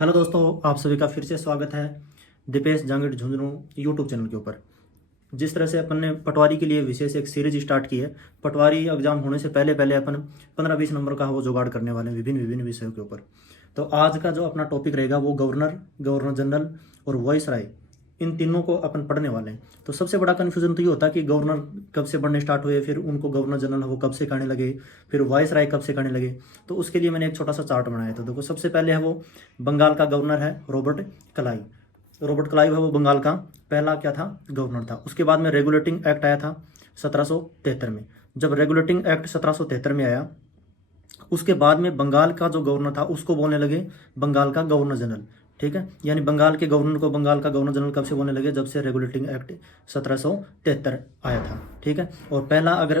Hello दोस्तों, आप सभी का फिर से स्वागत है दीपेश जांगड़ झुंझुनू यूट्यूब चैनल के ऊपर। जिस तरह से अपन ने पटवारी के लिए विशेष एक सीरीज स्टार्ट की है, पटवारी एग्जाम होने से पहले पहले अपन 15-20 नंबर का वो जुगाड़ करने वाले हैं विभिन्न विभिन्न विषयों के ऊपर। तो आज का जो अपना टॉपिक रहेगा वो गवर्नर, गवर्नर जनरल और वॉइस राय, इन तीनों को अपन पढ़ने वाले हैं। तो सबसे बड़ा कन्फ्यूजन तो ये होता है कि गवर्नर कब से बनने स्टार्ट हुए, फिर उनको गवर्नर जनरल वो कब से कहने लगे, फिर वॉइस राय कब से कहने लगे। तो उसके लिए मैंने एक छोटा सा चार्ट बनाया था। देखो, सबसे पहले है वो बंगाल का गवर्नर है रॉबर्ट क्लाइव। रॉबर्ट क्लाइव है वो बंगाल का पहला क्या था, गवर्नर था। उसके बाद में रेगुलेटिंग एक्ट आया था 1773 में। जब रेगुलेटिंग एक्ट 1773 में आया, उसके बाद में बंगाल का जो गवर्नर था उसको बोलने लगे बंगाल का गवर्नर जनरल। ठीक है, यानी बंगाल के गवर्नर को बंगाल का गवर्नर जनरल कब से बोलने लगे, जब से रेगुलेटिंग एक्ट 1773 आया था। ठीक है, और पहला अगर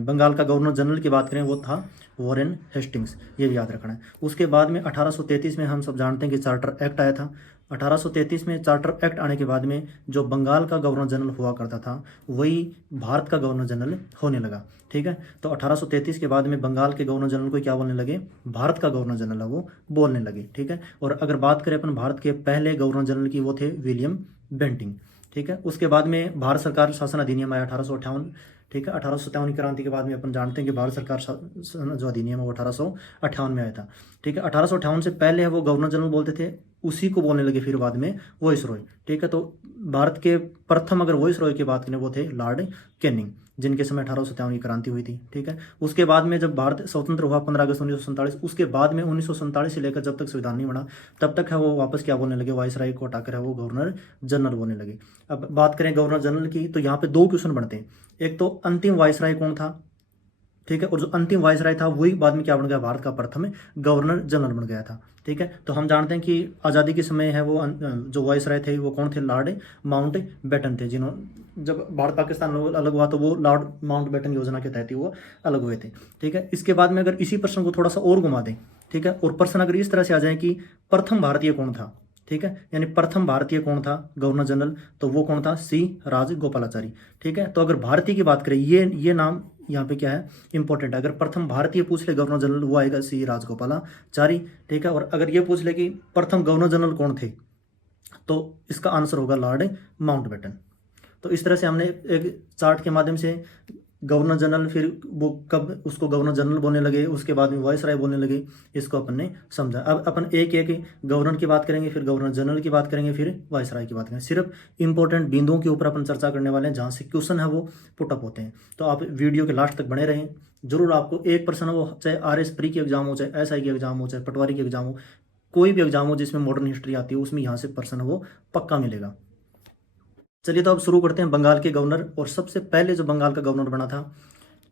बंगाल का गवर्नर जनरल की बात करें वो था वॉरेन हेस्टिंग्स, ये भी याद रखना है। उसके बाद में 1833 में हम सब जानते हैं कि चार्टर एक्ट आया था। 1833 में चार्टर एक्ट आने के बाद में जो बंगाल का गवर्नर जनरल हुआ करता था वही भारत का गवर्नर जनरल होने लगा। ठीक है, तो 1833 के बाद में बंगाल के गवर्नर जनरल को क्या बोलने लगे, भारत का गवर्नर जनरल है वो बोलने लगे। ठीक है, और अगर बात करें अपन भारत के पहले गवर्नर जनरल की, वो थे विलियम बेंटिंग। ठीक है, उसके बाद में भारत सरकार शासन अधिनियम आया 1858। ठीक है, 1857 की क्रांति के बाद में अपन जानते हैं कि भारत सरकार जो अधिनियम है वो 1858 में आया था। ठीक है, 1858 से पहले है वो गवर्नर जनरल बोलते थे, उसी को बोलने लगे फिर बाद में वॉइस रॉय। ठीक है, तो भारत के प्रथम अगर वॉइस रॉय की बात करें वो थे लॉर्ड कैनिंग, जिनके समय 1857 की क्रांति हुई थी। ठीक है, उसके बाद में जब भारत स्वतंत्र हुआ 15 अगस्त 1947, उसके बाद में 1947 से लेकर जब तक संविधान नहीं बना तब तक है वो वापस क्या बोलने लगे, वाइस राय को हटाकर है वो गवर्नर जनरल बोलने लगे। अब बात करें गवर्नर जनरल की, तो यहाँ पे दो क्वेश्चन बनते हैं। एक तो अंतिम वाइस राय कौन था, ठीक है, और जो अंतिम वाइसराय था वही बाद में क्या बन गया, भारत का प्रथम गवर्नर जनरल बन गया था। ठीक है, तो हम जानते हैं कि आज़ादी के समय है वो जो वाइसराय थे वो कौन थे, लॉर्ड माउंट बेटन थे, जिन्होंने जब भारत पाकिस्तान अलग हुआ तो वो लॉर्ड माउंट बेटन योजना के तहत ही वो अलग हुए थे। ठीक है, इसके बाद में अगर इसी प्रश्न को थोड़ा सा और घुमा दें, ठीक है, और प्रश्न अगर इस तरह से आ जाए कि प्रथम भारतीय कौन था, ठीक है, यानी प्रथम भारतीय कौन था गवर्नर जनरल, तो वो कौन था, सी राजगोपालाचारी। ठीक है, तो अगर भारतीय की बात करें, ये नाम यहाँ पे क्या है, इंपॉर्टेंट है। अगर प्रथम भारतीय पूछ ले गवर्नर जनरल, वो आएगा सी राजगोपालाचारी। ठीक है, और अगर ये पूछ ले कि प्रथम गवर्नर जनरल कौन थे, तो इसका आंसर होगा लॉर्ड माउंटबेटन। तो इस तरह से हमने एक चार्ट के माध्यम से गवर्नर जनरल, फिर वो कब उसको गवर्नर जनरल बोलने लगे, उसके बाद में वॉइस राय बोलने लगे, इसको अपन ने समझा। अब अपन एक एक गवर्नर की बात करेंगे, फिर गवर्नर जनरल की बात करेंगे, फिर वॉइस राय की बात करेंगे। सिर्फ इंपॉर्टेंट बिंदुओं के ऊपर अपन चर्चा करने वाले हैं जहाँ से क्वेश्चन है वो पुटअप होते हैं। तो आप वीडियो के लास्ट तक बने रहें। जरूर आपको एक प्रश्न हो, चाहे RS प्री की एग्जाम हो, चाहे SI की एग्जाम हो, चाहे पटवारी की एग्जाम हो, कोई भी एग्जाम हो जिसमें मॉडर्न हिस्ट्री आती है, उसमें यहाँ से प्रश्न वो पक्का मिलेगा। चलिए, तो अब शुरू करते हैं बंगाल के गवर्नर। और सबसे पहले जो बंगाल का गवर्नर बना था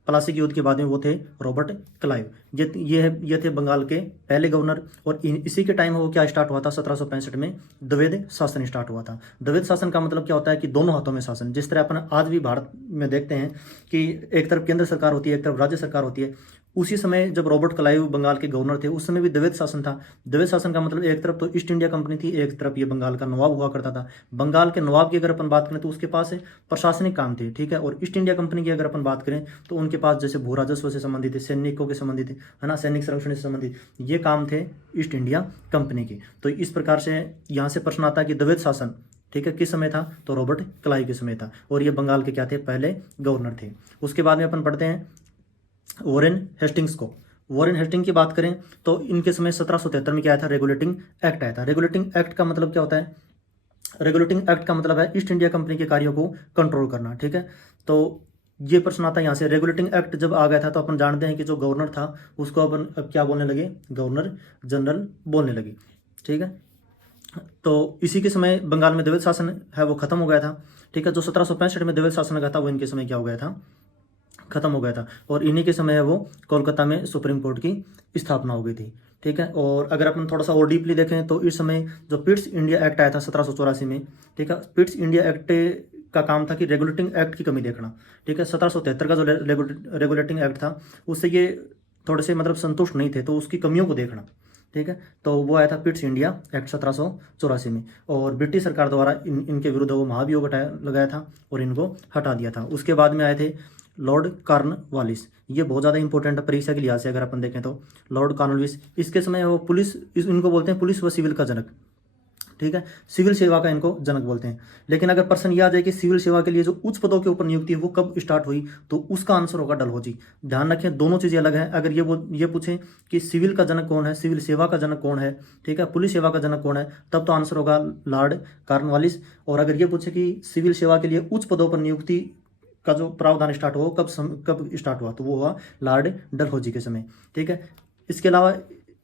प्लासी के युद्ध के बाद में, वो थे रॉबर्ट क्लाइव। ये थे बंगाल के पहले गवर्नर। और इसी के टाइम वो क्या स्टार्ट हुआ था, 1765 में द्विवेद शासन स्टार्ट हुआ था। द्विवेद शासन का मतलब क्या होता है कि दोनों हाथों में शासन। जिस तरह अपन आज भी भारत में देखते हैं कि एक तरफ केंद्र सरकार होती है, एक तरफ राज्य सरकार होती है, उसी समय जब रॉबर्ट क्लाइव बंगाल के गवर्नर थे उस समय भी द्वैध शासन था। द्वैध शासन का मतलब एक तरफ तो ईस्ट इंडिया कंपनी थी, एक तरफ ये बंगाल का नवाब हुआ करता था। बंगाल के नवाब की अगर अपन बात करें तो उसके पास प्रशासनिक काम थे, ठीक है, और ईस्ट इंडिया कंपनी की अगर अपन बात करें तो उनके पास जैसे भू राजस्व से संबंधित, सैनिकों के संबंधित, है ना, सैनिक संरक्षण से संबंधित ये काम थे ईस्ट इंडिया कंपनी के। तो इस प्रकार से यहाँ से प्रश्न आता है कि द्वैध शासन, ठीक है, किस समय था, तो रॉबर्ट क्लाइव के समय था। और ये बंगाल के क्या थे, पहले गवर्नर थे। उसके बाद में अपन पढ़ते हैं वॉरेन हेस्टिंग्स को। वॉरेन हेस्टिंग की बात करें तो इनके समय 1773 में क्या आया था, रेगुलेटिंग एक्ट आया था। रेगुलेटिंग एक्ट का मतलब क्या होता है, रेगुलेटिंग एक्ट का मतलब है ईस्ट इंडिया कंपनी के कार्यों को कंट्रोल करना। ठीक है, तो ये प्रश्न आता है यहाँ से। रेगुलेटिंग एक्ट जब आ गया था तो अपन जानते हैं कि जो गवर्नर था उसको अपन अब क्या बोलने लगे, गवर्नर जनरल बोलने लगे। ठीक है, तो इसी के समय बंगाल में द्वैध शासन है वो खत्म हो गया था। ठीक है, जो 1765 में द्वैध शासन लगा था वो इनके समय क्या हो गया था, खत्म हो गया था। और इन्हीं के समय है वो कोलकाता में सुप्रीम कोर्ट की स्थापना हो गई थी। ठीक है, और अगर अपन थोड़ा सा और डीपली देखें तो इस समय जो पिट्स इंडिया एक्ट आया था 1784 में, ठीक है, पिट्स इंडिया एक्ट का काम था कि रेगुलेटिंग एक्ट की कमी देखना। ठीक है, 1773 का जो रेगुलेटिंग एक्ट था उससे ये थोड़े से मतलब संतुष्ट नहीं थे, तो उसकी कमियों को देखना। ठीक है, तो वो आया था पिट्स इंडिया एक्ट 1784 में, और ब्रिटिश सरकार द्वारा इनके विरुद्ध वो महाभियोग लगाया था और इनको हटा दिया था। उसके बाद में आए थे लॉर्ड कॉर्नवालिस, ये बहुत ज़्यादा इंपॉर्टेंट है परीक्षा के लिहाज से अगर अपन देखें तो। लॉर्ड कॉर्नवालिस, इसके समय वो पुलिस, इनको बोलते हैं पुलिस व सिविल का जनक, ठीक है, सिविल सेवा का इनको जनक बोलते हैं। लेकिन अगर प्रश्न यह आ जाए कि सिविल सेवा के लिए जो उच्च पदों के ऊपर नियुक्ति है वो कब स्टार्ट हुई, तो उसका आंसर होगा डलहौजी। ध्यान रखें, दोनों चीज़ें अलग हैं। अगर ये पूछें कि सिविल का जनक कौन है, सिविल सेवा का जनक कौन है, ठीक है, पुलिस सेवा का जनक कौन है, तब तो आंसर होगा लॉर्ड कॉर्नवालिस। और अगर ये पूछे कि सिविल सेवा के लिए उच्च पदों पर नियुक्ति का जो प्रावधान स्टार्ट हुआ कब स्टार्ट हुआ, तो वो हुआ लॉर्ड डलहौजी के समय, ठीक है। इसके अलावा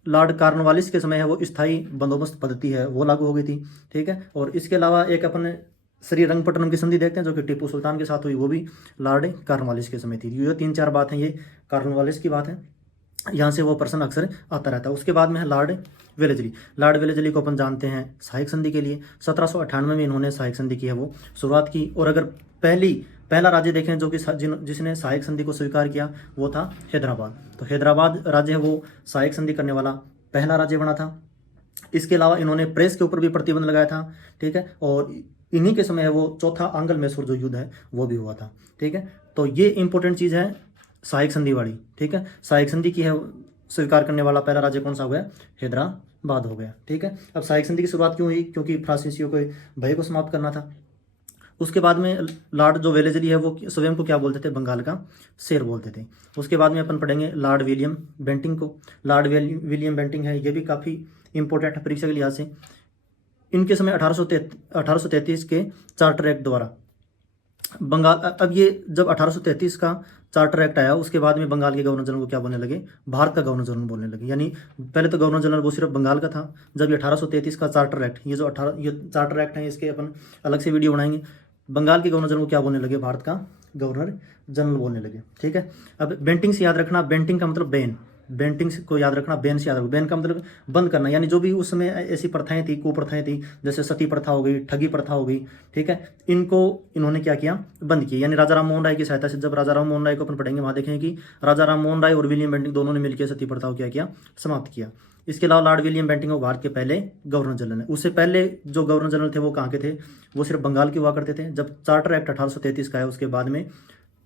लॉर्ड कॉर्नवालिस के समय है वो स्थायी बंदोबस्त पद्धति है वो लागू हो गई थी, ठीक है। और इसके अलावा एक अपन श्रीरंगपट्टनम की संधि देखते हैं जो कि टीपू सुल्तान के साथ हुई, वो भी लॉर्ड कॉर्नवालिस के समय थी। ये 3-4 बात हैं, ये कॉर्नवालिस की बात है, यहाँ से वो प्रश्न अक्सर आता रहता है। उसके बाद में है लॉर्ड वेलेजली। लॉर्ड वेलेजली को अपन जानते हैं सहायक संधि के लिए, 1798 में इन्होंने सहायक संधि की है वो शुरुआत की। और अगर पहला राज्य देखें जो कि जिसने सहायक संधि को स्वीकार किया वो था हैदराबाद। तो हैदराबाद राज्य है वो सहायक संधि करने वाला पहला राज्य बना था। इसके अलावा इन्होंने प्रेस के ऊपर भी प्रतिबंध लगाया था, ठीक है। और इन्हीं के समय है वो चौथा आंग्ल मैसूर जो युद्ध है वो भी हुआ था, ठीक है। तो ये इंपॉर्टेंट चीज़ है सहायक संधि वाली, ठीक है। सहायक संधि की है स्वीकार करने वाला पहला राज्य कौन सा हो गया, हैदराबाद हो गया, ठीक है। अब सहायक संधि की शुरुआत क्यों हुई, क्योंकि फ्रांसीसियों के भय को समाप्त करना था। उसके बाद में लॉर्ड जो वेलेजली है वो स्वयं को क्या बोलते थे, बंगाल का शेर बोलते थे। उसके बाद में अपन पढ़ेंगे लॉर्ड विलियम बेंटिंग को। लॉर्ड विलियम बेंटिंग है, ये भी काफ़ी इंपॉर्टेंट है परीक्षा के लिहाज से। इनके समय 1833 के चार्टर एक्ट द्वारा बंगाल, अब ये जब 1833 का चार्टर एक्ट आया उसके बाद में बंगाल के गवर्नर जनरल को क्या बोलने लगे, भारत का गवर्नर जनरल बोलने लगे। यानी पहले तो गवर्नर जनरल वो सिर्फ बंगाल का था। जब ये 1833 का चार्टर एक्ट, ये चार्टर एक्ट है, इसके अपन अलग से वीडियो बनाएंगे। बंगाल के गवर्नर जनरल को क्या बोलने लगे, भारत का गवर्नर जनरल बोलने लगे, ठीक है। अब बेंटिंग से याद रखना, बेंटिंग का मतलब बैन, बेंटिंग को याद रखना, बैन से याद रखना। बैन का मतलब बंद करना, यानी जो भी उस समय ऐसी प्रथाएं थी, कुप्रथाएं थी, जैसे सती प्रथा हो गई, ठगी प्रथा हो गई, ठीक है, इनको इन्होंने क्या किया, बंद किया। यानी राजा राम मोहन राय की सहायता से, जब राजा राम मोहन राय को अपन पढ़ेंगे वहाँ देखेंगे कि राजा राम मोहन राय और विलियम बेंटिंग दोनों ने मिलकर सती प्रथा को क्या किया, समाप्त किया। इसके अलावा लॉर्ड विलियम बेंटिंग भारत के पहले गवर्नर जनरल है। उससे पहले जो गवर्नर जनरल थे वो कहाँ के थे, वो सिर्फ बंगाल के हुआ करते थे। जब चार्टर एक्ट 1833 का है उसके बाद में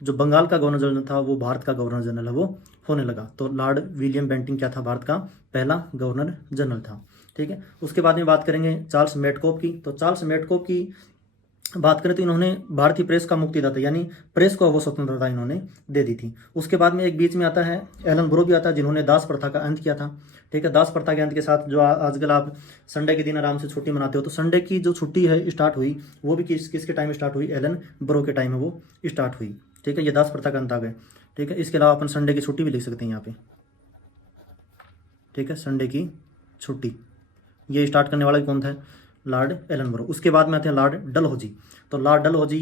जो बंगाल का गवर्नर जनरल था वो भारत का गवर्नर जनरल है वो होने लगा। तो लॉर्ड विलियम बेंटिंग क्या था, भारत का पहला गवर्नर जनरल था, ठीक है। उसके बाद में बात करेंगे चार्ल्स मेडकोप की। तो चार्ल्स मेडकोप की बात करें तो इन्होंने भारतीय प्रेस का मुक्तिदाता, यानी प्रेस को वो स्वतंत्रता इन्होंने दे दी थी। उसके बाद में एक बीच में आता है एलन ब्रो भी आता है, जिन्होंने दास प्रथा का अंत किया था, ठीक है। दास प्रथा के अंत के साथ जो आजकल आप संडे के दिन आराम से छुट्टी मनाते हो, तो संडे की जो छुट्टी है स्टार्ट हुई वो भी किसके टाइम स्टार्ट हुई, एलन ब्रो के टाइम में वो स्टार्ट हुई, ठीक है। ये दास प्रथा का अंत आ गए, ठीक है। इसके अलावा अपन संडे की छुट्टी भी लिख सकते हैं यहाँ पे, ठीक है, संडे की छुट्टी। ये स्टार्ट करने वाला कौन था, लॉर्ड एलन ब्रो। उसके बाद में आते हैं लॉर्ड डलहौजी। तो लॉर्ड डलहौजी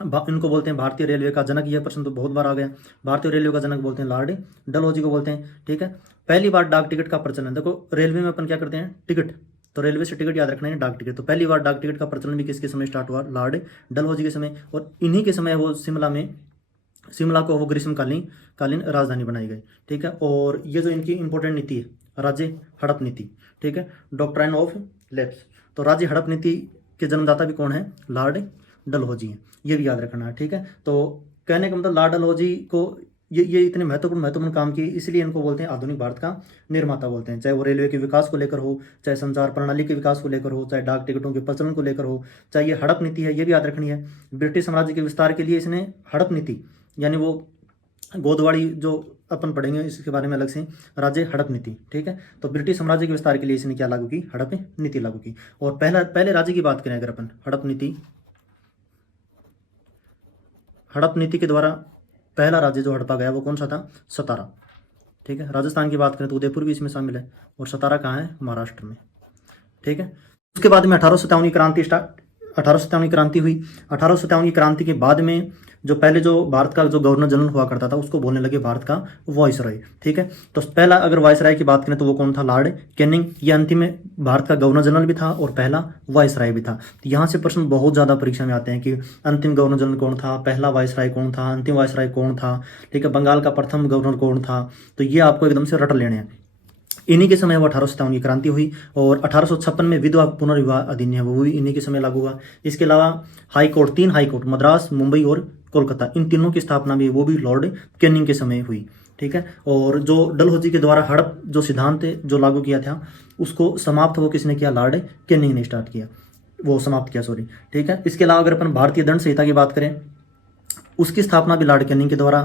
इनको बोलते हैं भारतीय रेलवे का जनक। यह प्रश्न तो बहुत बार आ गया, भारतीय रेलवे का जनक बोलते हैं लॉर्ड डलहौजी को बोलते हैं, ठीक है। पहली बार डाक टिकट का प्रचलन, देखो रेलवे में अपन क्या करते हैं, टिकट, तो रेलवे से टिकट याद रखना है, डाक टिकट। तो पहली बार डाक टिकट का प्रचलन भी किसके समय स्टार्ट हुआ, लॉर्ड डलहौजी के समय। और इन्हीं के समय वो शिमला को वो ग्रीष्मकालीन राजधानी बनाई गई, ठीक है। और ये जो इनकी इंपॉर्टेंट नीति है, राज्य हड़प नीति, ठीक है, डॉक्ट्राइन ऑफ लैप्स। तो राज्य हड़प नीति के जन्मदाता भी कौन है, लॉर्ड डलहौजी हैं, ये भी याद रखना है, ठीक है। तो कहने का मतलब लॉर्ड डलहौजी को ये इतने महत्वपूर्ण काम किए, इसलिए इनको बोलते हैं आधुनिक भारत का निर्माता बोलते हैं। चाहे वो रेलवे के विकास को लेकर हो, चाहे संचार प्रणाली के विकास को लेकर हो, चाहे डाक टिकटों के प्रचलन को लेकर हो, चाहे ये हड़प नीति है, ये भी याद रखनी है। ब्रिटिश साम्राज्य के विस्तार के लिए इसने हड़प नीति, यानी वो गोदवाड़ी जो अपन पढ़ेंगे इसके बारे में अलग से, राज्य हड़प नीति, ठीक है। तो ब्रिटिश साम्राज्य के विस्तार के लिए इसने क्या लागू की, हड़प नीति लागू की। और पहले राज्य की बात करें अगर अपन, हड़प नीति के द्वारा पहला राज्य जो हड़पा गया वो कौन सा था, सतारा, ठीक है। राजस्थान की बात करें तो उदयपुर भी इसमें शामिल है, और सतारा कहाँ है, महाराष्ट्र में, ठीक है। उसके बाद में 1857 क्रांति हुई। 1857 क्रांति के बाद में जो पहले जो भारत का जो गवर्नर जनरल हुआ करता था उसको बोलने लगे भारत का वॉइसरॉय, ठीक है। तो पहला अगर वॉइसरॉय की बात करें तो वो कौन था, लॉर्ड कैनिंग। ये अंतिम में भारत का गवर्नर जनरल भी था और पहला वॉइसरॉय भी था। तो यहाँ से प्रश्न बहुत ज़्यादा परीक्षा में आते हैं कि अंतिम गवर्नर जनरल कौन था, पहला वॉइसरॉय कौन था, अंतिम वॉइसरॉय कौन था, ठीक है, बंगाल का प्रथम गवर्नर कौन था। तो ये आपको एकदम से रट लेने हैं। इन्हीं के समय वो 1857 की क्रांति हुई, और 1856 में विधवा पुनर्विवाह अधिनियम वो भी इन्हीं के समय लागू हुआ। इसके अलावा high court, 3 high court, Madras, Mumbai और कोलकाता, इन तीनों की स्थापना भी वो भी लॉर्ड कैनिंग के समय हुई। ठीक है, और जो डलहौजी के द्वारा हड़प जो सिद्धांत जो लागू किया था उसको समाप्त वो किसने किया, लॉर्ड कैनिंग ने स्टार्ट किया, वो समाप्त किया, सॉरी। ठीक है, इसके अलावा अगर अपन भारतीय दंड संहिता की बात करें, उसकी स्थापना भी लॉर्ड कैनिंग के द्वारा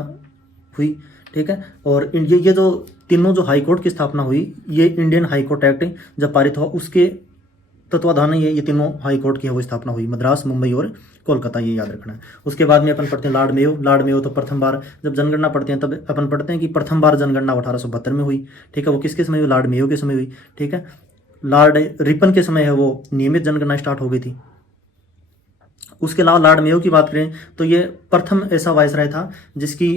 हुई। ठीक है, और ये जो तीनों जो हाई कोर्ट की स्थापना हुई, ये इंडियन हाई कोर्ट एक्ट जब पारित हुआ उसके तत्वाधान में ये तीनों हाई कोर्ट की है वो स्थापना हुई, मद्रास, मुंबई और कोलकाता, ये याद रखना है। उसके बाद में अपन पढ़ते हैं लॉर्ड मेयो। लॉर्ड मेयो तो प्रथम बार जब जनगणना पढ़ते हैं तब अपन पढ़ते हैं कि प्रथम बार जनगणना 1872 में हुई। ठीक है, वो किसके समय हुई, लॉर्ड मेयो के समय हुई। ठीक है, लॉर्ड रिपन के समय है वो नियमित जनगणना स्टार्ट हो गई थी। उसके अलावा लॉर्ड मेयो की बात करें तो ये प्रथम ऐसा वायसराय था जिसकी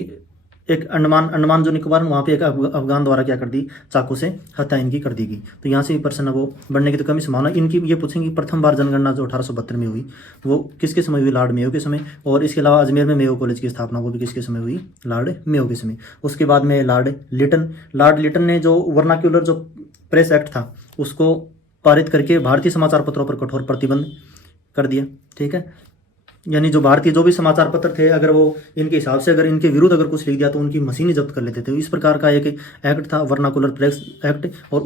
एक अंडमान जो निकोबार वहाँ पे एक अफगान द्वारा क्या कर दी, चाकू से हत्या इनकी कर दी गई। तो यहाँ से भी प्रश्न वो बढ़ने की तो कमी संभावना। इनकी ये पूछेंगे प्रथम बार जनगणना जो 1872 में हुई वो किसके समय हुई, लॉर्ड मेयो के समय। और इसके अलावा अजमेर में मेयो कॉलेज की स्थापना वो भी किसके समय हुई, लॉर्ड मेयो के समय। उसके बाद में लॉर्ड लिटन ने जो वर्नाक्यूलर जो प्रेस एक्ट था उसको पारित करके भारतीय समाचार पत्रों पर कठोर प्रतिबंध कर दिया। ठीक है, यानी जो भारतीय जो भी समाचार पत्र थे अगर वो इनके हिसाब से अगर इनके विरुद्ध अगर कुछ लिख दिया तो उनकी मशीन ही जब्त कर लेते थे। इस प्रकार का एक एक्ट था वर्नाकुलर प्रेस एक्ट, और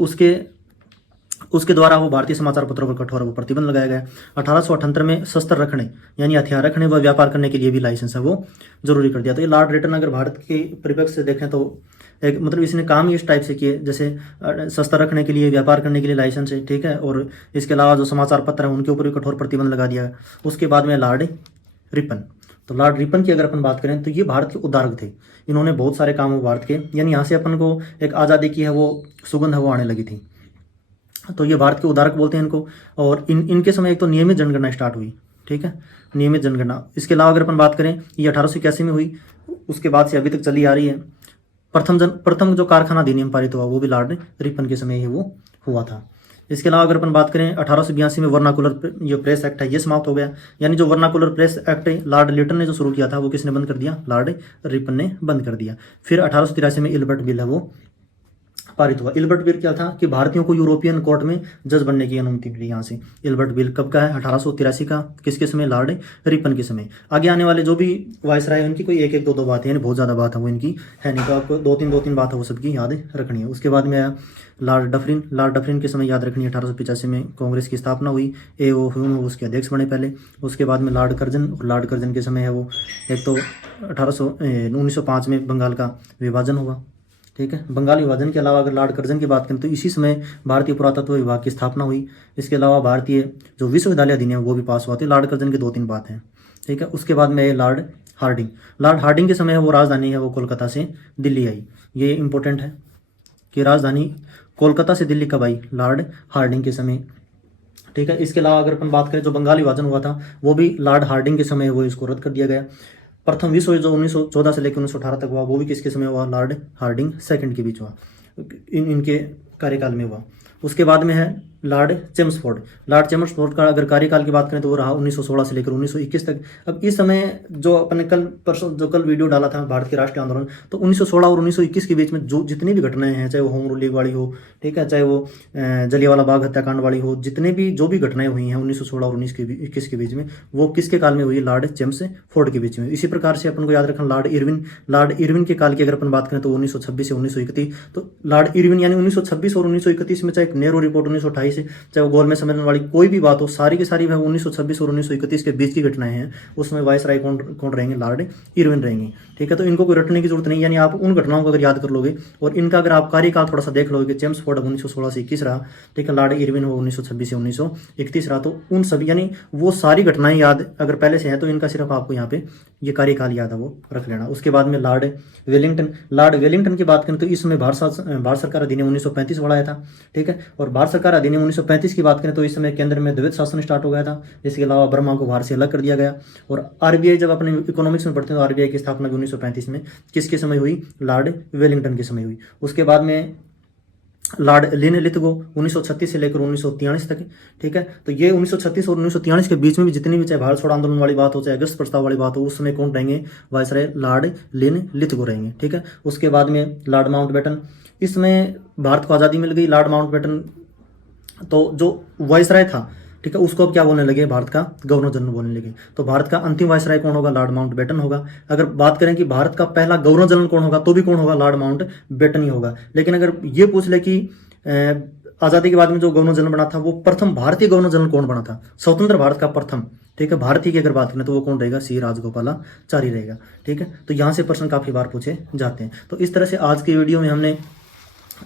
उसके द्वारा वो भारतीय समाचार पत्रों पर कठोर वो प्रतिबंध लगाया गया। 1878 में शस्त्र रखने यानी हथियार रखने व व्यापार करने के लिए भी लाइसेंस है वो जरूरी कर दिया। तो ये लॉर्ड रिटन अगर भारत के परिप्रेक्ष्य से देखें तो एक मतलब इसने काम ही इस टाइप से किए, जैसे शस्त्र रखने के लिए, व्यापार करने के लिए लाइसेंस है। ठीक है, और इसके अलावा जो समाचार पत्र हैं उनके ऊपर भी कठोर प्रतिबंध लगा दिया है। उसके बाद में लॉर्ड रिपन, तो लॉर्ड रिपन की अगर अपन बात करें तो ये भारत के उद्धारक थे। इन्होंने बहुत सारे काम हो भारत के, यानी यहाँ से अपन को एक आज़ादी की है वो सुगंध है वो आने लगी थी। तो ये भारत के उद्धारक बोलते हैं इनको। और इनके समय एक तो नियमित जनगणना स्टार्ट हुई। ठीक है, नियमित जनगणना। इसके अलावा अगर अपन बात करें ये 1881 में हुई, उसके बाद से अभी तक चली आ रही है। प्रथम जो कारखाना अधिनियम पारित हुआ वो भी लॉर्ड रिपन के समय ही वो हुआ था। इसके अलावा अगर अपन बात करें 1882 में वर्नाकुलर ये प्रेस एक्ट है ये समाप्त हो गया। यानी जो वर्नाकुलर प्रेस एक्ट है लॉर्ड लिटन ने जो शुरू किया था वो किसने बंद कर दिया, लॉर्ड रिपन ने बंद कर दिया। फिर 1883 में इल्बर्ट बिल है वो पारित हुआ। इल्बर्ट बिल क्या था कि भारतीयों को यूरोपियन कोर्ट में जज बनने की अनुमति मिली। यहाँ से इल्बर्ट बिल कब का है, 1883 का, किसके समय, लॉर्ड रिपन के समय। आगे आने वाले जो भी वायसराय उनकी कोई एक दो बात है, यानी बहुत ज़्यादा बात है वो इनकी है नहीं, तो आपको दो तीन बात है वो सबकी याद रखनी है। उसके बाद में आया लॉर्ड डफरिन के समय याद रखनी है। 1885 में कांग्रेस की स्थापना हुई, ए.ओ. ह्यूम उसके अध्यक्ष बने पहले। उसके बाद में लॉर्ड कर्जन के समय है वो एक तो 1905 में बंगाल का विभाजन हुआ। ठीक है, बंगाल विभाजन के अलावा अगर लॉर्ड कर्जन की बात करें तो इसी समय भारतीय पुरातत्व विभाग की स्थापना हुई। इसके अलावा भारतीय जो विश्वविद्यालय अधिनियम वो भी पास हुआ था। लॉर्ड कर्जन की दो तीन बात हैं। ठीक है, उसके बाद में लॉर्ड हार्डिंग के समय वो राजधानी है वो कोलकाता से दिल्ली आई। ये इंपॉर्टेंट है कि राजधानी कोलकाता से दिल्ली कब आई, लॉर्ड हार्डिंग के समय। ठीक है, इसके अलावा अगर अपन बात करें जो बंगाल विभाजन हुआ था वो भी लॉर्ड हार्डिंग के समय वो इसको रद्द कर दिया गया। प्रथम विश्व युद्ध जो 1914 से लेकर 1918 तक हुआ वो भी किसके समय हुआ, लॉर्ड हार्डिंग सेकंड के बीच हुआ, इनके कार्यकाल में हुआ। उसके बाद में है लॉर्ड चेम्सफोर्ड का अगर कार्यकाल की बात करें तो वो रहा 1916 से लेकर 1921 तक। अब इस समय जो अपने कल वीडियो डाला था भारत के राष्ट्रीय आंदोलन, तो 1916 और 1921 के बीच में जो जितनी भी घटनाएं हैं, चाहे वो होम रूल लीग वाली हो, ठीक है, चाहे वो जलियांवाला बाग हत्याकांड वाली हो, जितने भी जो भी घटनाएं हुई हैं 1916 और 1921 के बीच में, वो किसके काल में हुई, लॉर्ड चेम्सफोर्ड के बीच में। इसी प्रकार से अपन को याद रखना लॉर्ड इरविन के काल की अगर अपन बात करें तो 1926 से 1931। तो लॉर्ड इरविन यानी 1926 और 1931 में, चाहे नेहरू रिपोर्ट 1928 से, चाहे वो गोलमेज सम्मेलन वाली कोई भी बात हो, सारी की सारी 1926 और 1931 के बीच की घटनाएं हैं। उसमें वायसराय कौन रहेंगे, लॉर्ड इरविन रहेंगे। ठीक है, तो इनको कोई रटने की जरूरत नहीं, यानी आप उन घटनाओं को अगर याद कर लोगे और इनका अगर आप कार्यकाल थोड़ा सा देख लोगे, चेम्सफोर्ड 1916 से 21 रहा, ठीक है, लॉर्ड इरविन हो 1926 से 1931 रहा, तो उन सभी यानी वो सारी घटनाएं याद अगर पहले से है तो इनका सिर्फ आपको यहाँ पे ये कार्यकाल याद है वो रख लेना। उसके बाद में लॉर्ड वेलिंगटन की बात करें तो इस समय भारत सरकार अधिनियम 1935 बढ़ाया था। ठीक है, और भारत सरकार अधिनियम 1935 की बात करें तो इस समय केंद्र में द्वैध शासन स्टार्ट हो गया था। इसके अलावा बर्मा को भारत से अलग कर दिया गया। और आरबीआई जब अपने इकोनॉमिक्स में पढ़ते हैं तो आरबीआई की स्थापना भी 1935 में किसके समय हुई, लॉर्ड वेलिंगटन के समय हुई। उसके बाद में लॉर्ड लिथगो 1936 से लेकर 1943 तक। ठीक है, तो ये 1936 और 1943 के बीच में भी जितनी भी चाहे भारत छोड़ो आंदोलन वाली बात हो, चाहे अगस्त प्रस्ताव वाली बात हो, उस समय कौन रहेंगे, वायसराय लॉर्ड लिथगो रहेंगे। ठीक है, उसके बाद में लॉर्ड माउंटबेटन, इसमें भारत को आज़ादी मिल गई। लॉर्ड माउंटबेटन तो जो वायसराय था ठीक है, उसको अब क्या बोलने लगे, भारत का गवर्नर जनरल बोलने लगे। तो भारत का अंतिम वायसराय कौन होगा, लॉर्ड माउंटबेटन होगा। अगर बात करें कि भारत का पहला गवर्नर जनरल कौन होगा, तो भी कौन होगा, लॉर्ड माउंटबेटन ही होगा। लेकिन अगर ये पूछ ले कि आज़ादी के बाद में जो गवर्नर जनरल बना था वो प्रथम भारतीय गवर्नर जनरल कौन बना था, स्वतंत्र भारत का प्रथम, ठीक है, भारतीय की अगर बात करें तो वो कौन रहेगा, सी राजगोपालाचारी रहेगा। ठीक है, तो यहाँ से प्रश्न काफ़ी बार पूछे जाते हैं। तो इस तरह से आज की वीडियो में हमने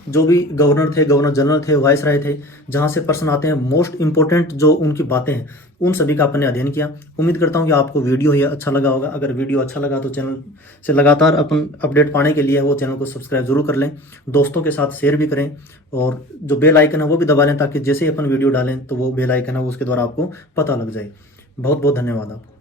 जो भी गवर्नर थे, गवर्नर जनरल थे, वायसराय थे, जहाँ से प्रश्न आते हैं, मोस्ट इंपॉर्टेंट जो उनकी बातें हैं, उन सभी का अपन ने अध्ययन किया। उम्मीद करता हूँ कि आपको वीडियो ये अच्छा लगा होगा। अगर वीडियो अच्छा लगा तो चैनल से लगातार अपन अपडेट पाने के लिए वो चैनल को सब्सक्राइब जरूर कर लें, दोस्तों के साथ शेयर भी करें, और जो बेल आइकन है वो भी दबा लें, ताकि जैसे ही अपन वीडियो डालें तो वो बेल आइकन है वो उसके द्वारा आपको पता लग जाए। बहुत बहुत धन्यवाद आपको।